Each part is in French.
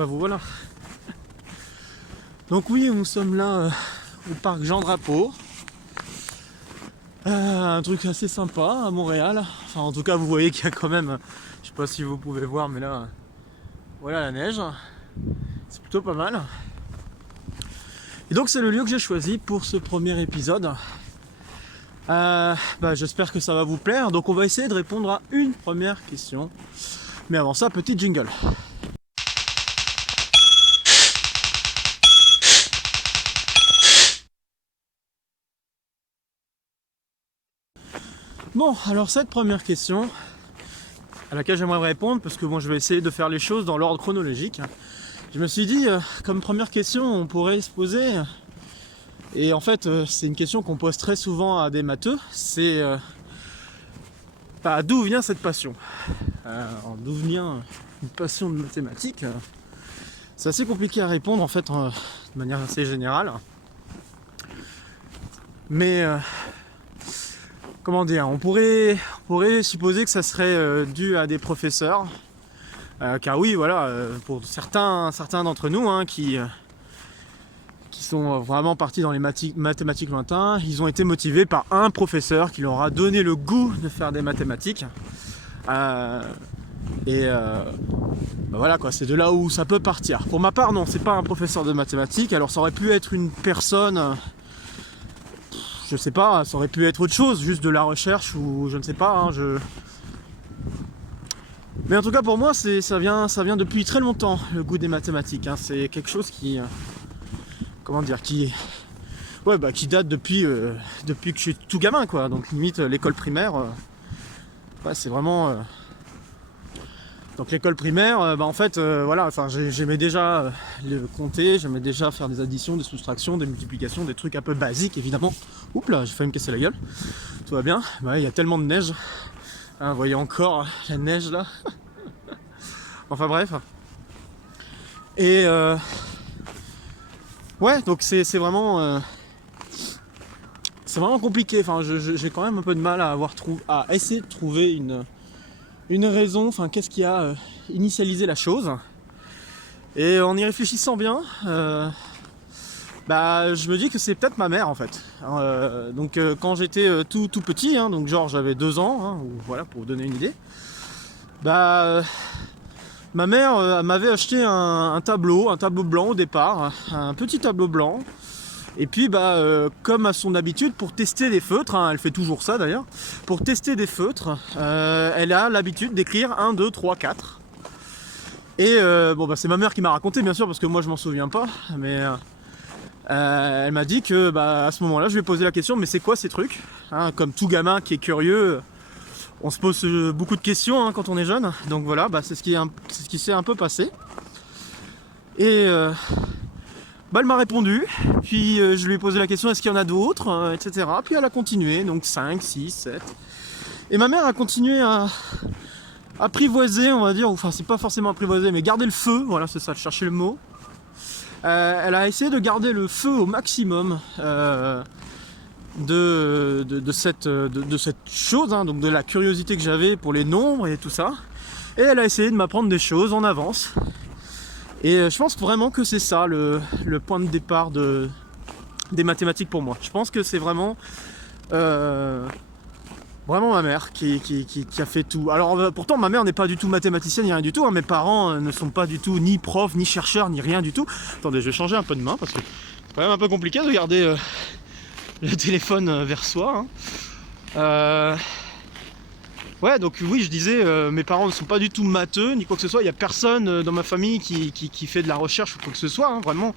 Bah vous voilà. Donc oui, nous sommes là au parc Jean Drapeau. Un truc assez sympa à Montréal. Enfin en tout cas vous voyez qu'il y a quand même, je sais pas si vous pouvez voir, mais là voilà la neige. C'est plutôt pas mal. Et donc c'est le lieu que j'ai choisi pour ce premier épisode. J'espère que ça va vous plaire. Donc on va essayer de répondre à une première question. Mais avant ça, petit jingle. Bon, alors cette première question à laquelle j'aimerais répondre, parce que bon, je vais essayer de faire les choses dans l'ordre chronologique. Je me suis dit, comme première question, on pourrait se poser, et en fait, c'est une question qu'on pose très souvent à des matheux, c'est d'où vient cette passion ? D'où vient une passion de mathématiques ? C'est assez compliqué à répondre en fait, de manière assez générale. Mais comment dire, on pourrait supposer que ça serait dû à des professeurs, car oui, voilà, pour certains d'entre nous qui sont vraiment partis dans les mathématiques lointains, ils ont été motivés par un professeur qui leur a donné le goût de faire des mathématiques. Voilà quoi, c'est de là où ça peut partir. Pour ma part, non, c'est pas un professeur de mathématiques, alors ça aurait pu être une personne. Je sais pas, ça aurait pu être autre chose, juste de la recherche ou je ne sais pas. Mais en tout cas pour moi, ça vient depuis très longtemps, le goût des mathématiques. C'est quelque chose qui date depuis que je suis tout gamin quoi. Donc limite l'école primaire, c'est vraiment. Donc l'école primaire, j'aimais déjà le compter, j'aimais déjà faire des additions, des soustractions, des multiplications, des trucs un peu basiques évidemment. Oups là, j'ai failli me casser la gueule. Tout va bien. Il y a tellement de neige. Vous voyez encore la neige là. Enfin bref. Et donc c'est vraiment compliqué. Enfin, j'ai quand même un peu de mal à essayer de trouver une raison, qu'est-ce qui a initialisé la chose. Et en y réfléchissant bien, je me dis que c'est peut-être ma mère en fait. Quand j'étais tout petit, donc genre j'avais 2 ans, voilà pour vous donner une idée, ma mère m'avait acheté un tableau blanc au départ, un petit tableau blanc. Et puis comme à son habitude pour tester des feutres, elle fait toujours ça d'ailleurs, pour tester des feutres, elle a l'habitude d'écrire 1, 2, 3, 4. Et c'est ma mère qui m'a raconté bien sûr parce que moi je m'en souviens pas, mais elle m'a dit que à ce moment-là je lui ai posé la question, mais c'est quoi ces trucs ? Comme tout gamin qui est curieux, on se pose beaucoup de questions quand on est jeune, donc voilà, c'est ce qui s'est un peu passé. Et elle m'a répondu, puis je lui ai posé la question est-ce qu'il y en a d'autres, etc. Puis elle a continué, donc 5, 6, 7. Et ma mère a continué à apprivoiser, on va dire, enfin c'est pas forcément apprivoiser, mais garder le feu, voilà c'est ça, je cherchais le mot. Elle a essayé de garder le feu au maximum de cette chose, donc de la curiosité que j'avais pour les nombres et tout ça. Et elle a essayé de m'apprendre des choses en avance. Et je pense vraiment que c'est ça le point de départ des mathématiques pour moi. Je pense que c'est vraiment ma mère qui a fait tout. Alors pourtant ma mère n'est pas du tout mathématicienne ni rien du tout. Mes parents ne sont pas du tout ni profs, ni chercheurs, ni rien du tout. Attendez, je vais changer un peu de main parce que c'est quand même un peu compliqué de garder le téléphone vers soi. Donc oui, je disais, mes parents ne sont pas du tout matheux, ni quoi que ce soit. Il n'y a personne dans ma famille qui fait de la recherche ou quoi que ce soit, vraiment.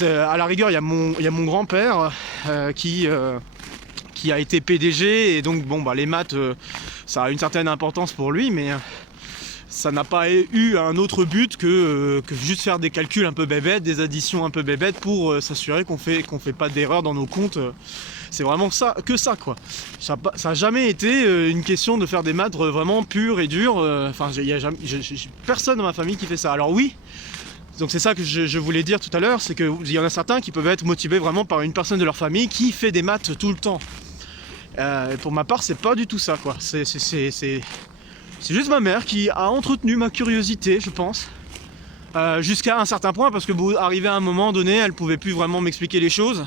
À la rigueur, il y a mon grand-père qui a été PDG, et donc les maths, ça a une certaine importance pour lui, mais ça n'a pas eu un autre but que juste faire des calculs un peu bébêtes, des additions un peu bébêtes pour s'assurer qu'on fait pas d'erreur dans nos comptes. C'est vraiment ça quoi. Ça a jamais été une question de faire des maths vraiment pures et dures. J'ai personne dans ma famille qui fait ça. Alors oui, donc c'est ça que je voulais dire tout à l'heure, c'est qu'il y en a certains qui peuvent être motivés vraiment par une personne de leur famille qui fait des maths tout le temps. Pour ma part, c'est pas du tout ça quoi. C'est juste ma mère qui a entretenu ma curiosité, je pense. jusqu'à un certain point, parce que arrivé à un moment donné, elle pouvait plus vraiment m'expliquer les choses.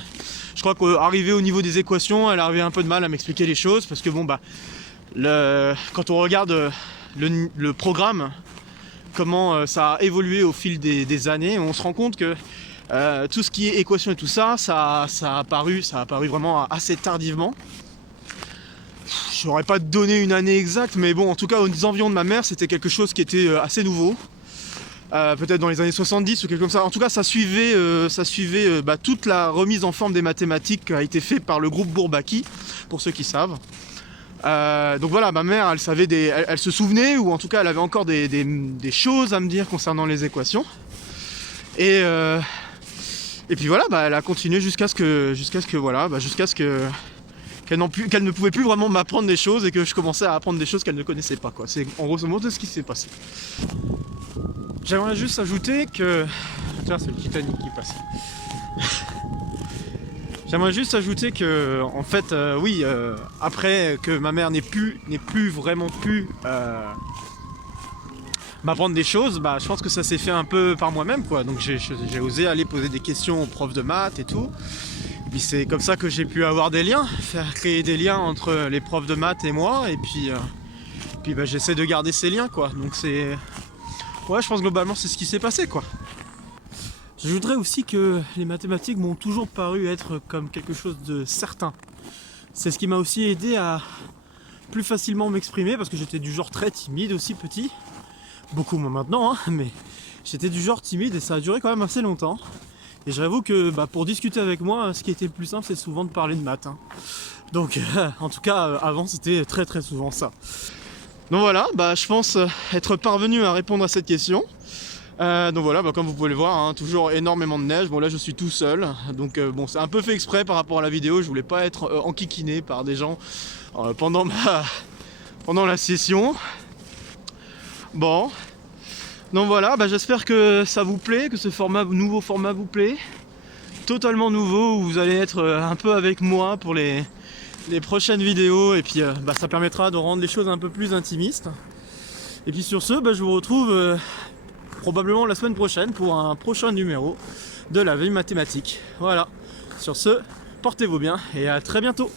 Je crois qu'arrivé au niveau des équations, elle avait un peu de mal à m'expliquer les choses, parce que bon bah, quand on regarde le programme, comment ça a évolué au fil des années, on se rend compte que tout ce qui est équation et tout ça, ça a apparu vraiment assez tardivement. Je n'aurais pas donné une année exacte, mais bon, en tout cas aux environs de ma mère, c'était quelque chose qui était assez nouveau. Peut-être dans les années 70 ou quelque chose comme ça. En tout cas, ça suivait toute la remise en forme des mathématiques qui a été faite par le groupe Bourbaki, pour ceux qui savent. Donc voilà, ma mère, elle se souvenait, ou en tout cas, elle avait encore des choses à me dire concernant les équations. Et puis voilà, bah, elle a continué jusqu'à ce qu'elle ne pouvait plus vraiment m'apprendre des choses et que je commençais à apprendre des choses qu'elle ne connaissait pas, quoi. C'est en grosso modo ce qui s'est passé. J'aimerais juste ajouter que... Tiens, c'est le Titanic qui passe. J'aimerais juste ajouter que, en fait, après que ma mère n'ait plus vraiment pu m'apprendre des choses, bah, je pense que ça s'est fait un peu par moi-même, quoi. Donc j'ai osé aller poser des questions aux profs de maths et tout. Et puis c'est comme ça que j'ai pu avoir des liens, faire créer des liens entre les profs de maths et moi. Et puis bah, j'essaie de garder ces liens, quoi. Donc c'est... Ouais, je pense globalement c'est ce qui s'est passé, quoi. J'ajouterais aussi que les mathématiques m'ont toujours paru être comme quelque chose de certain. C'est ce qui m'a aussi aidé à plus facilement m'exprimer, parce que j'étais du genre très timide aussi petit. Beaucoup moins maintenant, hein, mais j'étais du genre timide et ça a duré quand même assez longtemps. Et j'avoue que pour discuter avec moi, ce qui était le plus simple, c'est souvent de parler de maths. Hein. Donc en tout cas, avant c'était très très souvent ça. Donc voilà, je pense être parvenu à répondre à cette question. Donc voilà, comme vous pouvez le voir, hein, toujours énormément de neige. Bon là je suis tout seul, donc bon c'est un peu fait exprès par rapport à la vidéo. Je voulais pas être enquiquiné par des gens pendant la session. Bon, donc voilà, j'espère que ça vous plaît, que ce nouveau format vous plaît. Totalement nouveau, où vous allez être un peu avec moi pour les prochaines vidéos, et puis ça permettra de rendre les choses un peu plus intimistes. Et puis sur ce, je vous retrouve probablement la semaine prochaine pour un prochain numéro de la vie mathématique. Voilà, sur ce, portez-vous bien et à très bientôt.